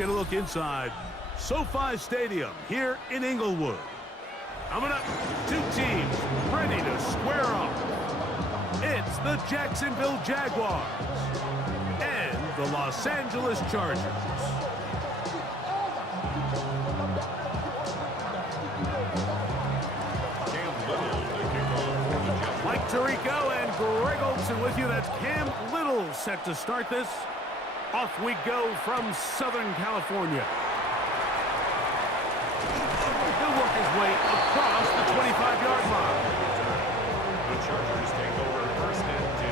Get a look inside SoFi Stadium here in Inglewood. Coming up, two teams ready to square off. It's the Jacksonville Jaguars and the Los Angeles Chargers. Mike Tirico and Greg Olsen with you. That's Cam Little set to start this. Off we go from Southern California. He'll work his way across the 25-yard line. The Chargers take over first and 10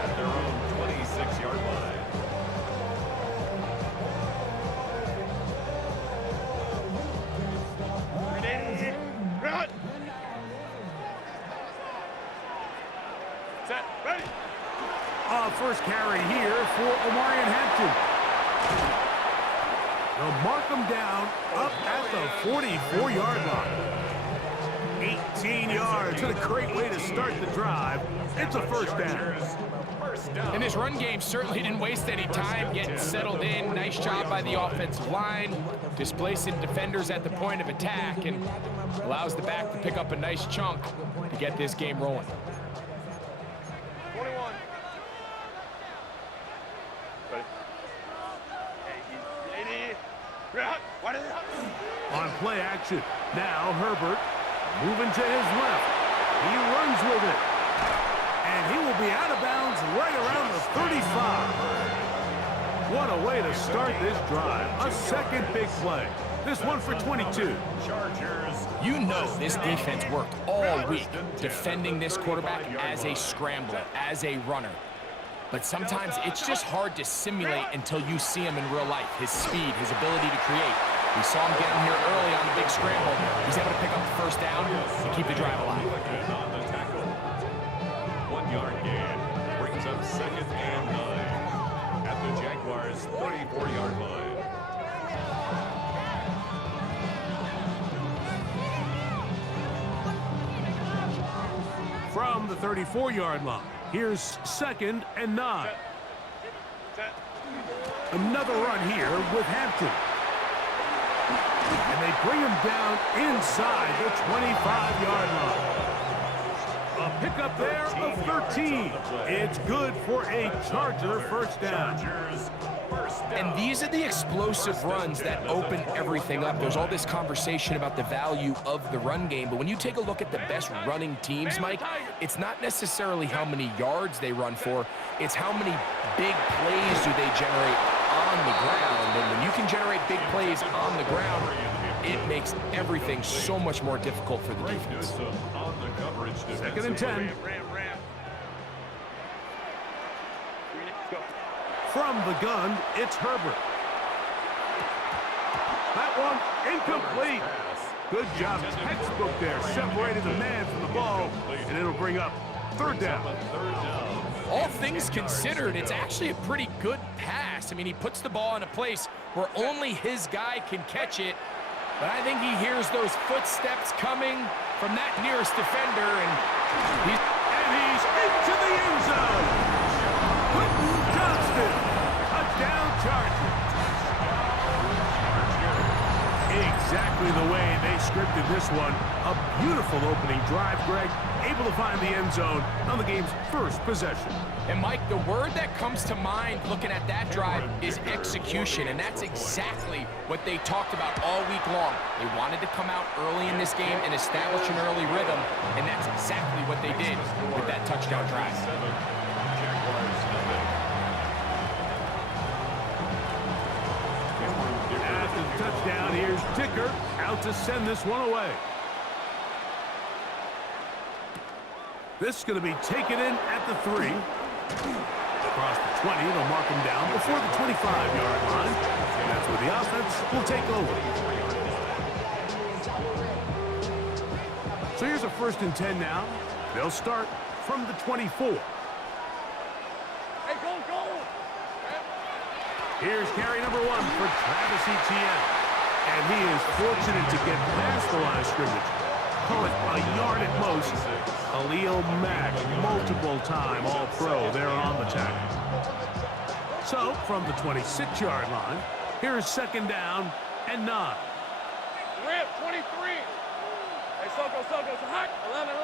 at their own 26-yard line. Ready, run! Set, ready! First carry here for Omarion Hampton. They'll mark him down up at the 44-yard line. 18 yards. What a great way to start the drive. It's a first down. And this run game certainly didn't waste any time getting settled in. Nice job by the offensive line, displacing defenders at the point of attack, and allows the back to pick up a nice chunk to get this game rolling. 21. On play action. Now Herbert moving to his left. He runs with it. And he will be out of bounds right around the 35. What a way to start this drive. A second big play. This one for 22. You know this defense worked all week defending this quarterback as a scrambler, as a runner. But sometimes it's just hard to simulate until you see him in real life. His speed, his ability to create. We saw him getting here early on the big scramble. He's able to pick up the first down and keep the drive alive. On the tackle. 1 yard gain brings up second and 9 at the Jaguars' 34-yard line. From the 34-yard line, here's second and 9. Another run here with Hampton. And they bring him down inside the 25-yard line. A pickup there of 13. It's good for a Charger first down. And these are the explosive runs that open everything up. There's all this conversation about the value of the run game, but when you take a look at the best running teams, Mike, it's not necessarily how many yards they run for, it's how many big plays do they generate on the ground. And when you can generate big plays on the ground, it makes everything so much more difficult for the defense. Second and 10. From the gun, it's Herbert. That one incomplete. Good job, textbook there, separating the man from the ball, and it'll bring up third down. All things considered, it's actually a pretty good pass. I mean, he puts the ball in a place where only his guy can catch it, but I think he hears those footsteps coming from that nearest defender, and he's into the end zone. Quentin Johnston, touchdown Chargers. Exactly the way they scripted this one. A beautiful opening drive, Greg. Able to find the end zone on the game's first possession. And Mike, the word that comes to mind looking at that drive is execution, and that's exactly what they talked about all week long. They wanted to come out early in this game and establish an early rhythm, and that's exactly what they did with that touchdown drive. After the touchdown, here's Dicker out to send this one away. This is going to be taken in at the 3. Across the 20, they'll mark him down before the 25-yard line. And that's where the offense will take over. So here's a first and 10 now. They'll start from the 24. Hey, go! Here's carry number 1 for Travis Etienne. And he is fortunate to get past the line of scrimmage. Call it a yard at most. Khalil Mack, multiple-time All-Pro there on the tackle. So, from the 26-yard line, Here's second down and 9. Rip, 23. Hey, Soko, it's a hot. 11.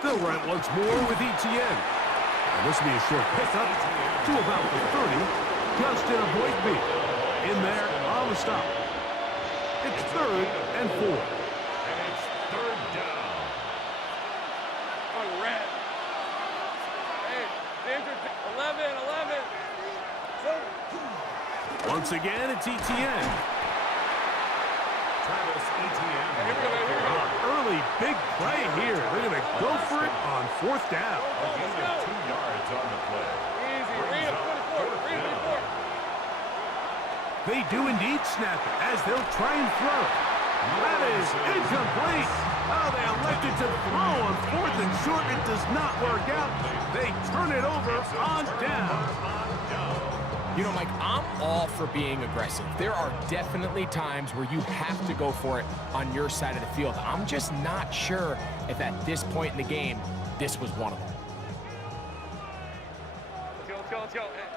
They'll run it once more with ETN. And this will be a short pickup to about the 30. Just in a break beat. In there on the stop. It's 3rd and 4. And it's 3rd down. Oh, red. Hey, danger. 11. Once again, it's ETN. Travis Etienne. Here we go. Early big play here. They're going to go for it on 4th down. A gain of 2 yards on the play. Easy. Read it, 24. Read it, 24. They do indeed snap it as they'll try and throw. That is incomplete. Oh, they elected to throw on 4th and short. It does not work out. They turn it over on down. You know, Mike, I'm all for being aggressive. There are definitely times where you have to go for it on your side of the field. I'm just not sure if at this point in the game, this was one of them. Let's go. Hey.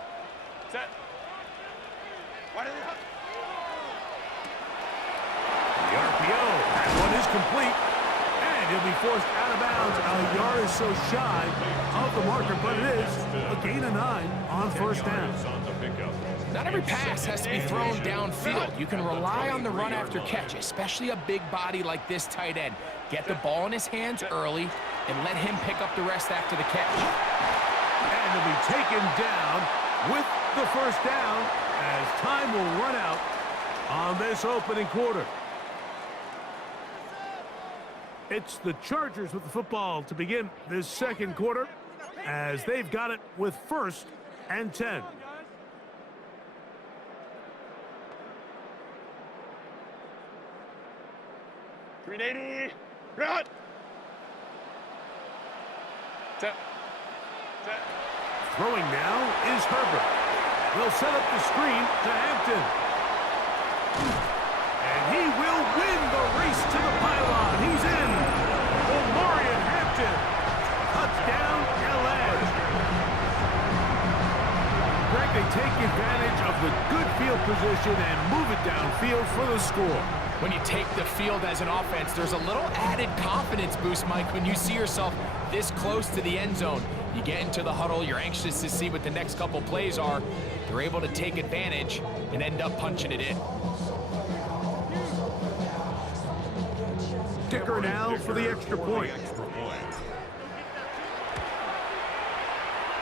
Set. The RPO. That one is complete. And he'll be forced out of bounds. A yard is so shy of the marker, but it is a gain of 9 on 1st down. Not every pass has to be thrown downfield. You can rely on the run after catch, especially a big body like this tight end. Get the ball in his hands early and let him pick up the rest after the catch. And he'll be taken down with the 1st down as time will run out on this opening quarter. It's the Chargers with the football to begin this 2nd quarter as they've got it with 1st and 10. Run. Set. Throwing now is Herbert. They'll set up the screen to Hampton. And he will win the race to the pylon. He's in. Omarion Hampton. Touchdown, LA. Greg, they take advantage of the good field position and move it downfield for the score. When you take the field as an offense, there's a little added confidence boost, Mike, when you see yourself this close to the end zone. You get into the huddle, you're anxious to see what the next couple plays are. They're able to take advantage and end up punching it in. Dicker now for the extra point.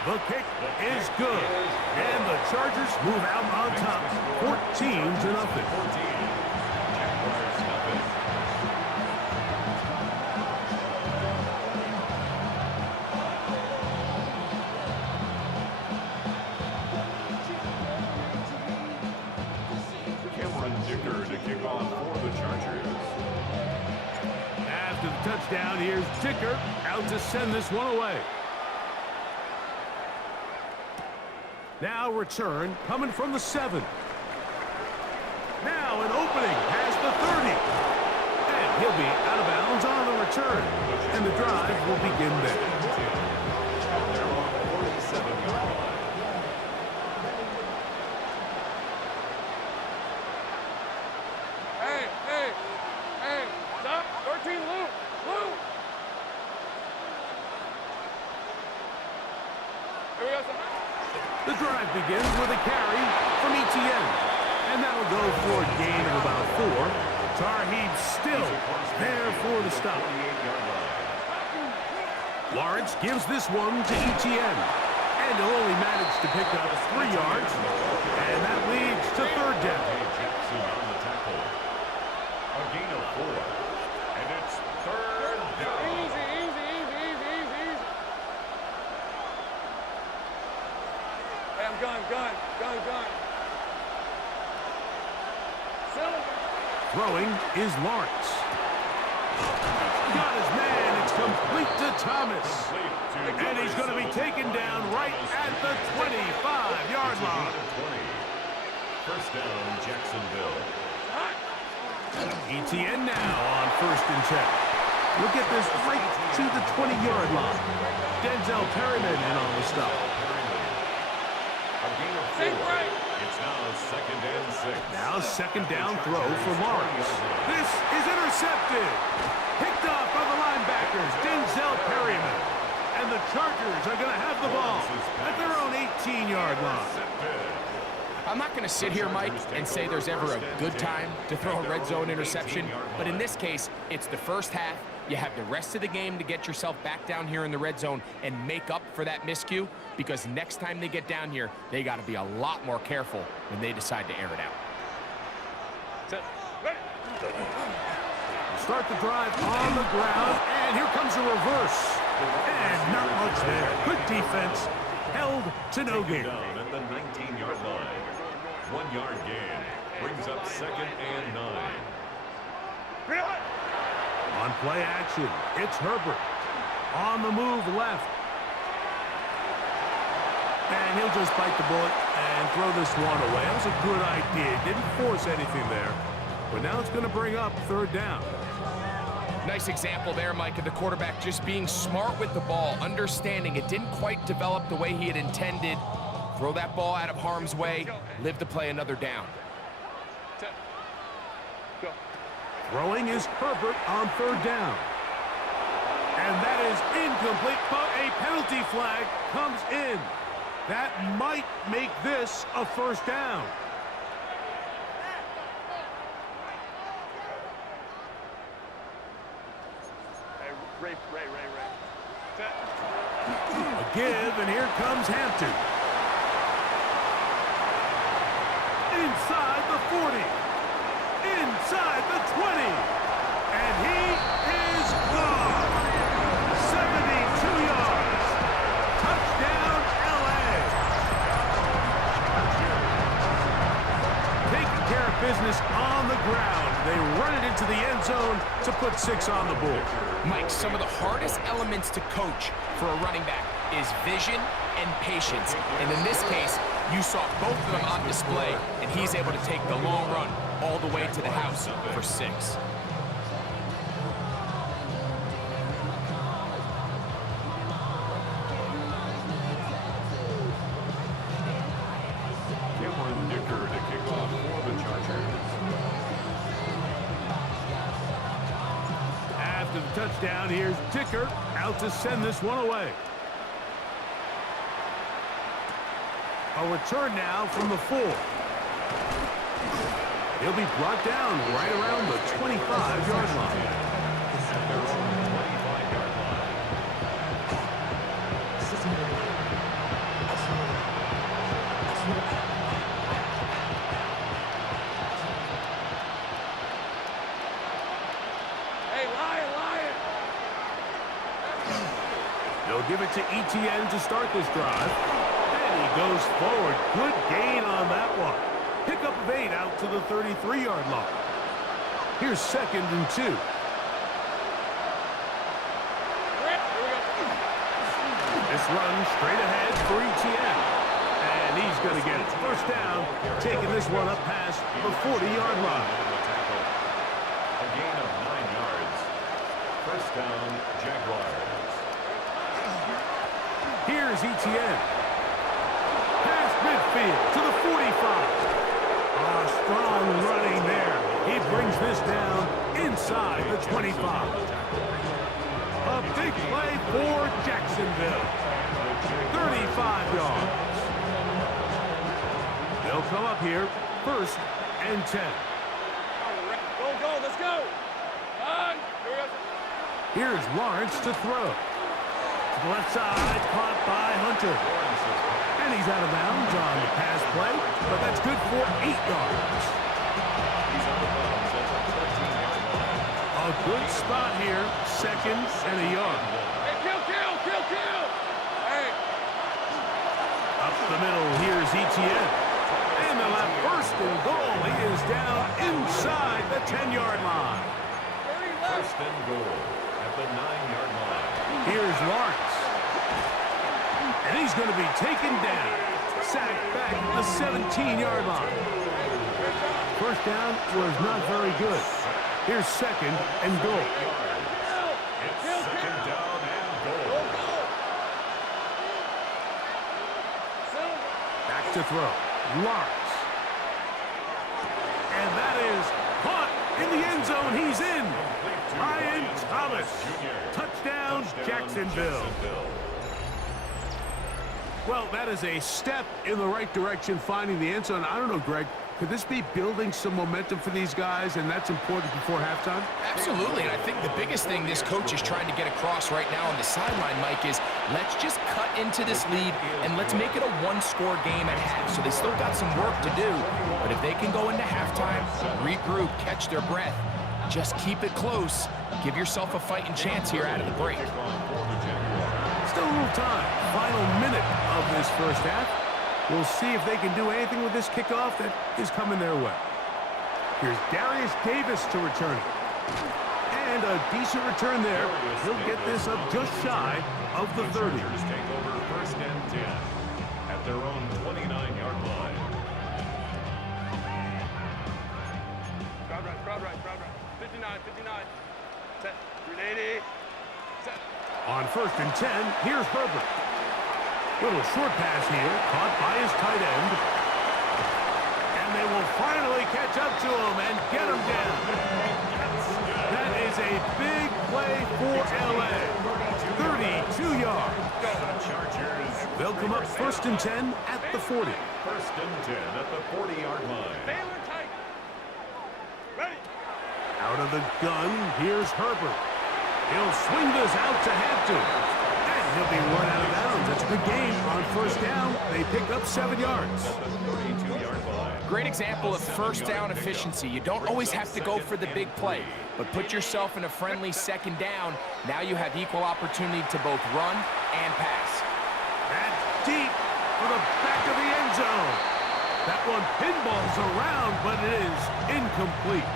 The kick is good. And the Chargers move out on top, 14-0. Touchdown, here's Dicker out to send this one away. Now return coming from the 7. Now an opening past the 30. And he'll be out of bounds on the return. And the drive will begin there. Hey, stop. 13, Lou. Here we go, son. The drive begins with a carry from ETN. And that'll go for a gain of about 4. Tarheeb still there for the stop. Lawrence gives this one to ETN. And he'll only manage to pick up 3 yards. And that leads to 3rd down. A gain of 4. And it's 3rd down. Easy. Hey, I'm gun. Throwing is Lawrence. Got his man. It's complete to Thomas. And he's going to be taken down right at the 25-yard line. 1st down, Jacksonville. ETN now on 1st and 10. We'll get this right to the 20-yard line. Denzel Perryman in on the stop. A gain of 4. Take right. It's now 2nd and 6. Now second down throw for Lawrence. This is intercepted. Picked off by the linebackers, Denzel Perryman. And the Chargers are going to have the ball at their own 18-yard line. I'm not going to sit here, Mike, and say there's ever a good time to throw a red zone interception, but in this case, it's the first half. You have the rest of the game to get yourself back down here in the red zone and make up for that miscue, because next time they get down here, they got to be a lot more careful when they decide to air it out. Start the drive on the ground, and here comes a reverse. And not much there. Good defense. Held to no gain. Down at the 19-yard line. 1 yard gain. Brings up 2nd and 9. On play action, it's Herbert. On the move left. And he'll just bite the bullet and throw this one away. That was a good idea. Didn't force anything there. But now it's going to bring up 3rd down. Nice example there, Mike, of the quarterback just being smart with the ball, understanding it didn't quite develop the way he had intended. Throw that ball out of harm's way, live to play another down. Throwing is Herbert on 3rd down. And that is incomplete, but a penalty flag comes in. That might make this a 1st down. Ray. A give, and here comes Hampton. Inside the 40. Inside the 20. And he is gone. 72 yards. Touchdown, L.A. Taking care of business on the ground. They run it into the end zone to put 6 on the board. Mike, some of the hardest elements to coach for a running back is vision and patience. And in this case, you saw both of them on display, and he's able to take the long run all the way to the house for 6. Dicker to kick off for the Chargers. After the touchdown, here's Dicker out to send this one away. A return now from the 4. He'll be brought down right around the 25-yard line. At their own 25-yard line. Hey, Lion. They'll give it to ETN to start this drive. And he goes forward. Good gain on that one. Pickup of 8 out to the 33-yard line. Here's 2nd and 2. This run straight ahead for ETN. And he's going to get it. 1st down, taking this one up past the 40-yard line. A gain of 9 yards. 1st down, Jaguars. Here's ETN. Past midfield to the 45. Strong running there. He brings this down inside the 25. A big play for Jacksonville. 35 yards. They'll come up here, 1st and 10. Go, let's go. Here's Lawrence to throw. To the left side, caught by Hunter. And he's out of bounds on the pass play, but that's good for 8 yards. A good spot here, 2nd and a yard. Hey, kill. Hey. Up the middle, here's ETN. And they'll have 1st and goal. He is down inside the 10-yard line. 1st and goal at the 9-yard line. Here's Lawrence. And he's going to be taken down. Sacked back at the 17-yard line. 1st down was not very good. Here's 2nd and goal. It's 2nd down and goal. Back to throw. Lawrence. And that is caught in the end zone. He's in. Ryan Thomas. Touchdown, Jacksonville. Well, that is a step in the right direction, finding the end zone. I don't know, Greg. Could this be building some momentum for these guys, and that's important before halftime? Absolutely, and I think the biggest thing this coach is trying to get across right now on the sideline, Mike, is let's just cut into this lead, and let's make it a one-score game at half. So they still got some work to do, but if they can go into halftime, regroup, catch their breath, just keep it close, give yourself a fighting chance here out of the break. Still a little time. Final minute of this first half. We'll see if they can do anything with this kickoff that is coming their way. Here's Darius Davis to return it. And a decent return there. He'll get this up just shy of the 30. Take over first and 10 at their own 29-yard line. Crowd right. 59. Set. 380. Set. On first and 10, here's Herbert. Little short pass here, caught by his tight end. And they will finally catch up to him and get him down. That is a big play for LA. 32 yards. They'll come up first and 10 at the 40. First and 10 at the 40-yard line. Baylor tight. Ready. Out of the gun, here's Herbert. He'll swing this out to Hampton. He'll be run out of bounds. That's a good game on first down. They pick up 7 yards. Great example of first down efficiency. You don't always have to go for the big play, but put yourself in a friendly second down. Now you have equal opportunity to both run and pass. That's deep for the back of the end zone. That one pinballs around, but it is incomplete.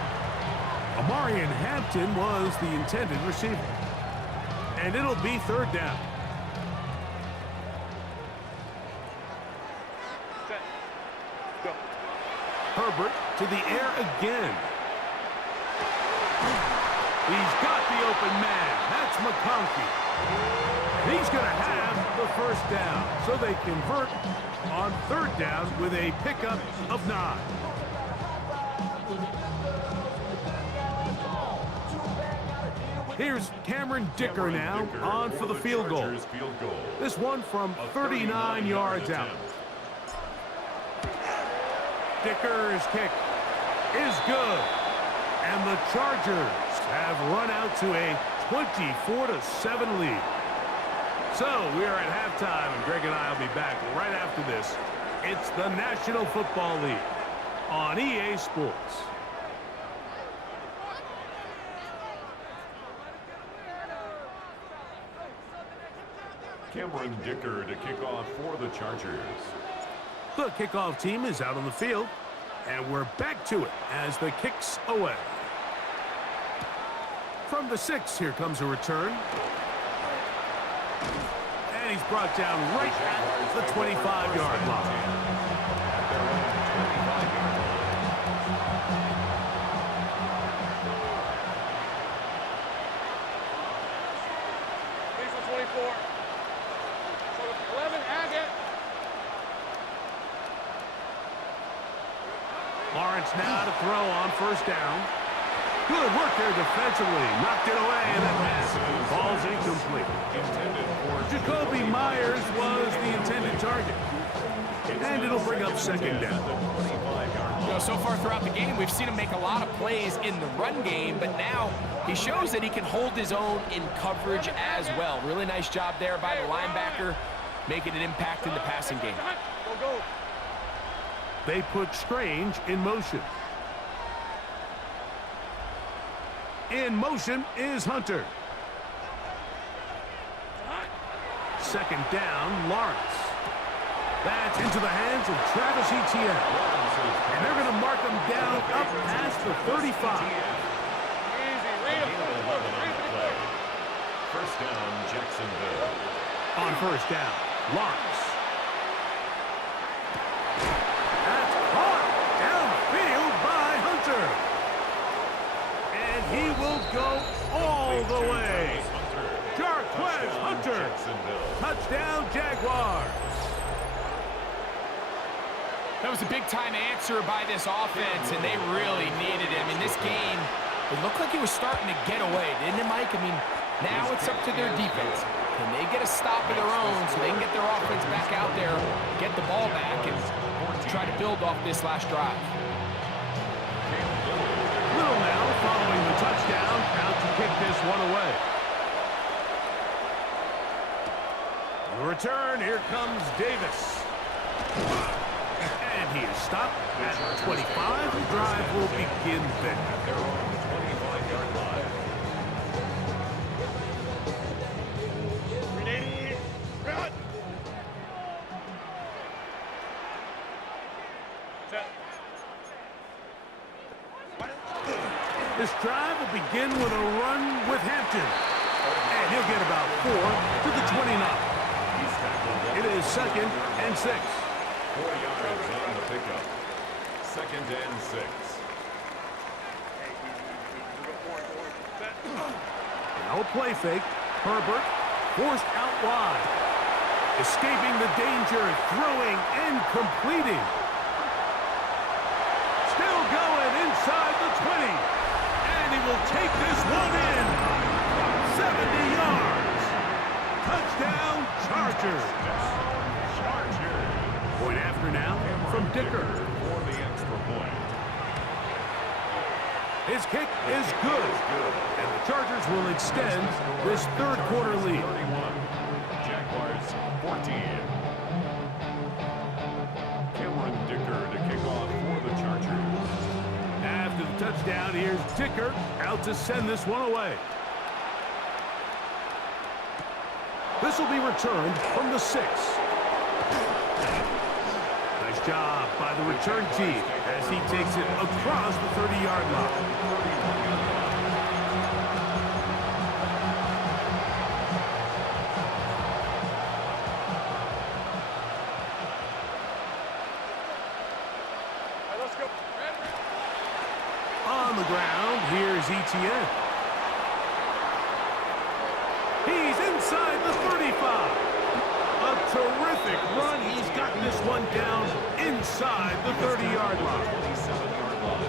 Amarian Hampton was the intended receiver. And it'll be third down. Herbert to the air again. He's got the open man. That's McConkey. He's going to have the first down. So they convert on third down with a pickup of 9. Here's Cameron Dicker now on for the field goal. This one from 39 yards out. Dicker's kick is good. And the Chargers have run out to a 24-7 lead. So we are at halftime, and Greg and I will be back right after this. It's the National Football League on EA Sports. Cameron Dicker to kick off for the Chargers. The kickoff team is out on the field, and we're back to it as the kick's away. From the 6, here comes a return. And he's brought down right at the 25-yard line. Lawrence now to throw on first down. Good work there defensively. Knocked it away, and that pass falls incomplete. Jacoby Myers was the intended target. And it'll bring up second down. You know, so far throughout the game, we've seen him make a lot of plays in the run game, but now he shows that he can hold his own in coverage as well. Really nice job there by the linebacker, making an impact in the passing game. Go. They put Strange in motion. In motion is Hunter. Second down, Lawrence. That's into the hands of Travis Etienne. And they're going to mark him down up past the 35. First down, Jacksonville. On first down, Lawrence. That's caught downfield by Hunter. And he will go all the way. Jarquez Hunter. Touchdown, Jaguars. That was a big-time answer by this offense, and they really needed it. I mean, this game, it looked like it was starting to get away, didn't it, Mike? I mean, now it's up to their defense. Can they get a stop of their own so they can get their offense back out there, get the ball back, and try to build off this last drive? Little now following the touchdown, out to kick this one away. The return, here comes Davis. And he is stopped at 25. The drive will begin then. They're on the 25-yard line. Run. This drive will begin with a run with Hampton. And he'll get about 4 to the 29. It is 2nd and 6. 4 yards on the pickup. 2nd and 6. Now a play fake. Herbert forced out wide. Escaping the danger, throwing and completing. Still going inside the 20. And he will take this one in. 70 yards. Touchdown, Chargers. Point after now from Dicker. For the extra point. His kick is good. And the Chargers will extend this third quarter lead. 31. Jaguars 14. Cameron Dicker to kick off for the Chargers. After the touchdown, here's Dicker out to send this one away. This will be returned from the 6. Nice job by the return team as he takes it across the 30-yard line. Let's go. On the ground, here's Etienne. He's inside the 35. A terrific run. He's got this one down inside the 30-yard line.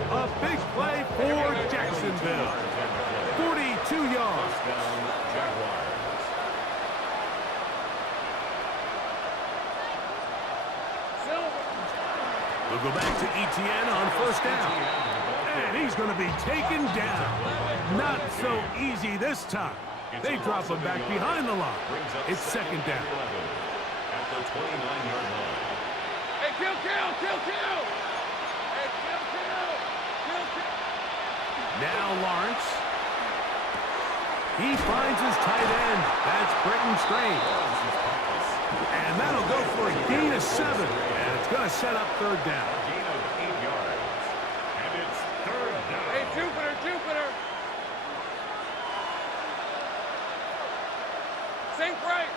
A big play for Jacksonville. 42 yards. Touchdown, Jaguars. We'll go back to Etienne on first down. And he's going to be taken down. Not so easy this time. They drop him back behind the line. It's 2nd down. At the 29-yard line. Hey, kill! Hey, kill! Now Lawrence. He finds his tight end. That's Britton Strange. And that'll go for a gain of 7. And it's going to set up 3rd down. Gain of 8 yards. And it's 3rd down. Hey, Jupiter! Sink right!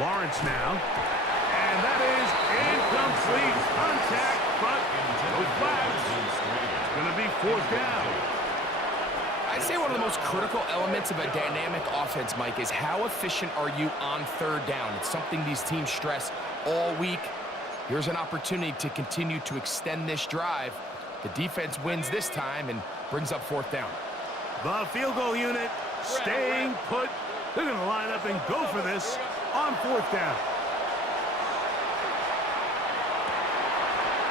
Lawrence now. And that is incomplete. Contact, but no flags. It's going to be 4th down. I'd say one of the most critical elements of a dynamic offense, Mike, is how efficient are you on 3rd down? It's something these teams stress all week. Here's an opportunity to continue to extend this drive. The defense wins this time and brings up 4th down. The field goal unit staying put. They're going to line up and go for this on 4th down.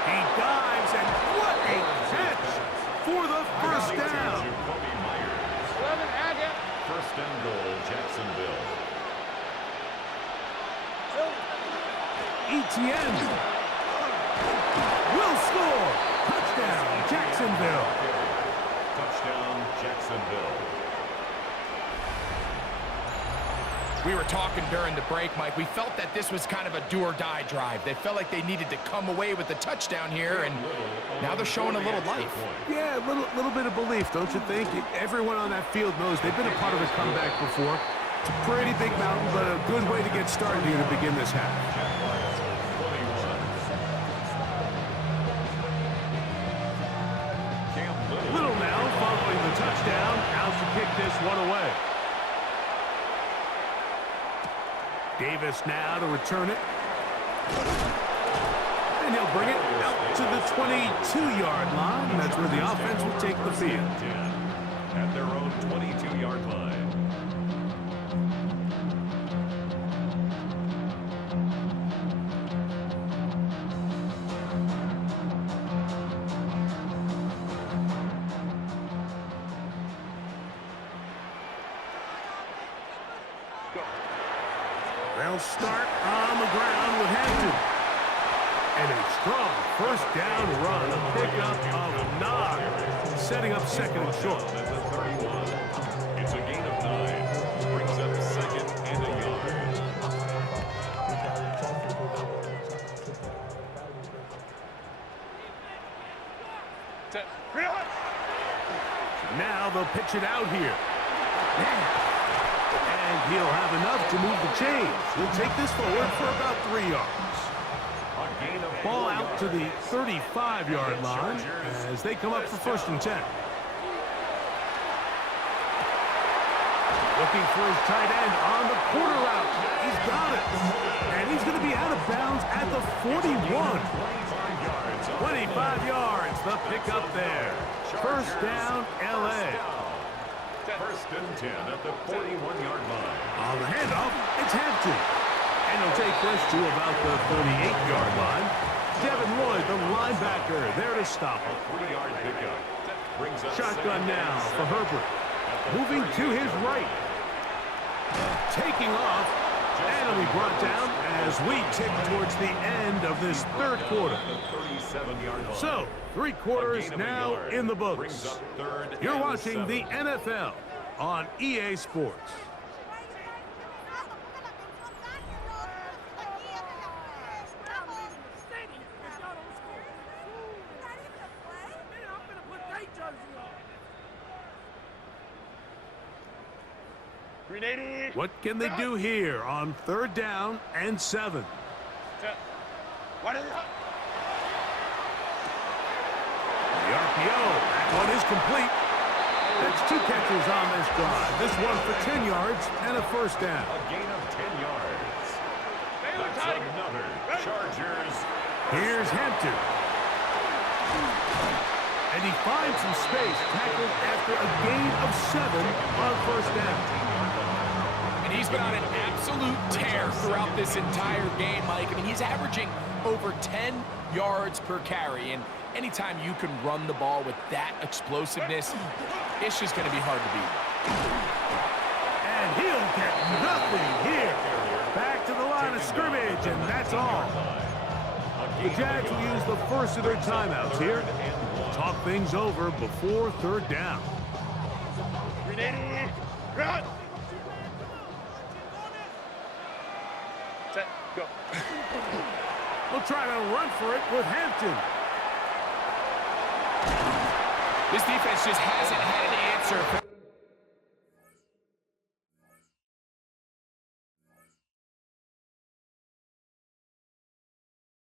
He dives, and what a catch for the 1st down. 11 Agate. 1st and goal, Jacksonville. Etienne will score. Touchdown, Jacksonville. Touchdown, Jacksonville. We were talking during the break, Mike. We felt that this was kind of a do-or-die drive. They felt like they needed to come away with the touchdown here, and now they're showing a little life. Yeah, a little bit of belief, don't you think? Everyone on that field knows they've been a part of a comeback before. It's a pretty big mountain, but a good way to get started here to begin this half. Little now following the touchdown, out to kick this one away. Davis now to return it. And he'll bring it out to the 22-yard line. And that's where the offense will take the field. At their own 22-yard line. They'll start on the ground with Hampton. And a strong first down run, a pickup of 9, setting up second and short. At the 31. It's a gain of 9. Brings up second and a yard. Now they'll pitch it out here. And he'll have enough to move the chains. He'll take this forward for about 3 yards. Ball out to the 35-yard line as they come up for first and 10. Looking for his tight end on the quarter route. He's got it. And he's going to be out of bounds at the 41. 25 yards, the pickup there. First down, L.A. First and 10 at the 41-yard line. On the handoff, it's Hampton. And he'll take this to about the 38-yard line. Devin Lloyd, the linebacker, there to stop him. 3-yard pickup. Brings up Shotgun now for Herbert. Moving to his right. Taking off. And he'll be brought down as we tick towards the end of this third quarter. So, 3 quarters now in the books. You're watching the NFL on EA Sports. What can they do here on 3rd down and 7? The RPO, that one is complete. That's 2 catches on this drive. This one for 10 yards and a first down. A gain of 10 yards. That's another Chargers. Here's Hampton. And he finds some space, tackled after a gain of 7 on first down. He's been on an absolute tear throughout this entire game, Mike. I mean, he's averaging over 10 yards per carry, and anytime you can run the ball with that explosiveness, it's just going to be hard to beat. And he'll get nothing here. Back to the line of scrimmage, and that's all. The Jags will use the first of their timeouts here. Talk things over before 3rd down. Run! Go. We'll try to run for it with Hampton. This defense just hasn't had an answer for